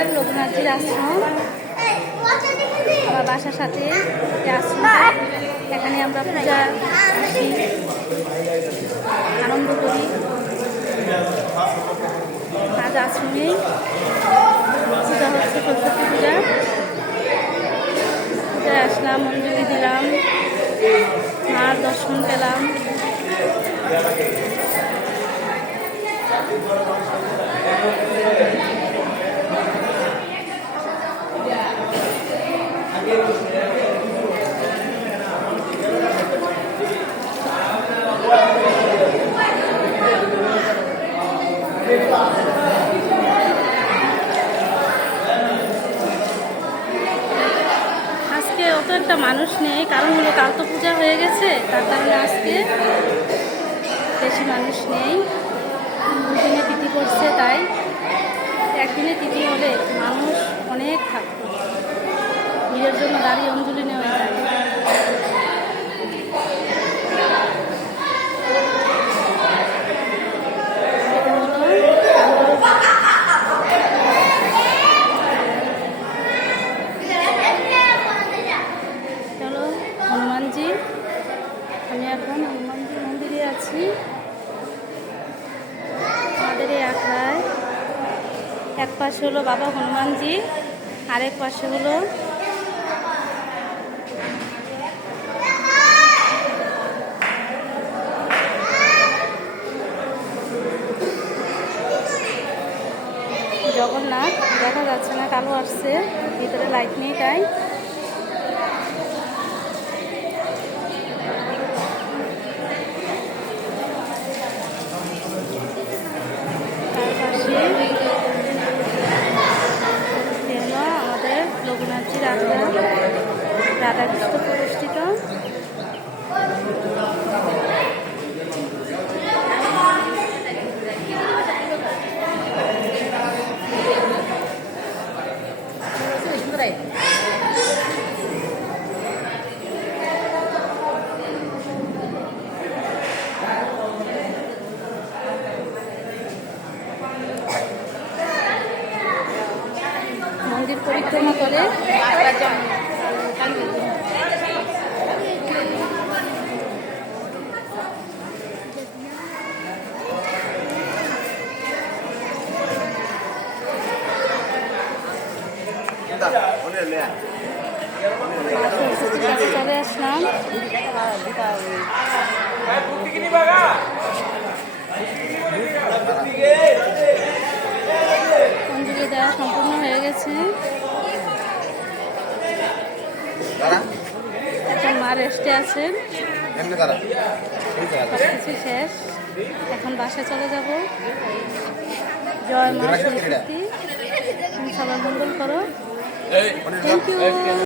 আমাদের রঘুনাথজির আশ্রম, আমার বাসার সাথে আশ্রম। এখানে আমরা পূজা আসি, আনন্দ করি। আজ আশ্রমেই পূজা হচ্ছে, সরস্বতী পূজা। পূজায় আসলাম, অঞ্জলি দিলাম, মার দর্শন পেলাম। আজকে অত একটা মানুষ নেই, কারণ হলো কাল তো পূজা হয়ে গেছে, তার কারণে আজকে বেশি মানুষ নেই। দুদিনে তিথি করছে, তাই একদিনে তিথি হলে মানুষ অনেক থাকতো, ভিড়ের জন্য দাঁড়িয়ে অঞ্জলি নেওয়া যায়। চলো হনুমানজি, আমি এখন হনুমানজি মন্দিরে আছি। আমাদের এই আখড়ায় এক পাশে হলো বাবা হনুমানজি, আরেক পাশে হলো জগন্নাথ। দেখা যাচ্ছে না, কালো আসছে, ভিতরে লাইট নেই তাই। তার পাশে হলো আমাদের রঘুনাথজির আখড়া, রাধাকৃষ্ণ প্রতিষ্ঠিত। মন্দির পরিক্রমা করে চলে আসলাম। অঞ্জলি দেওয়া সম্পূর্ণ হয়ে গেছে, এখন মা রেস্টে আছেন, সবকিছু শেষ। এখন বাসায় চলে যাব। জয় মা সরস্বতী, সবার মঙ্গল করো। Thank you.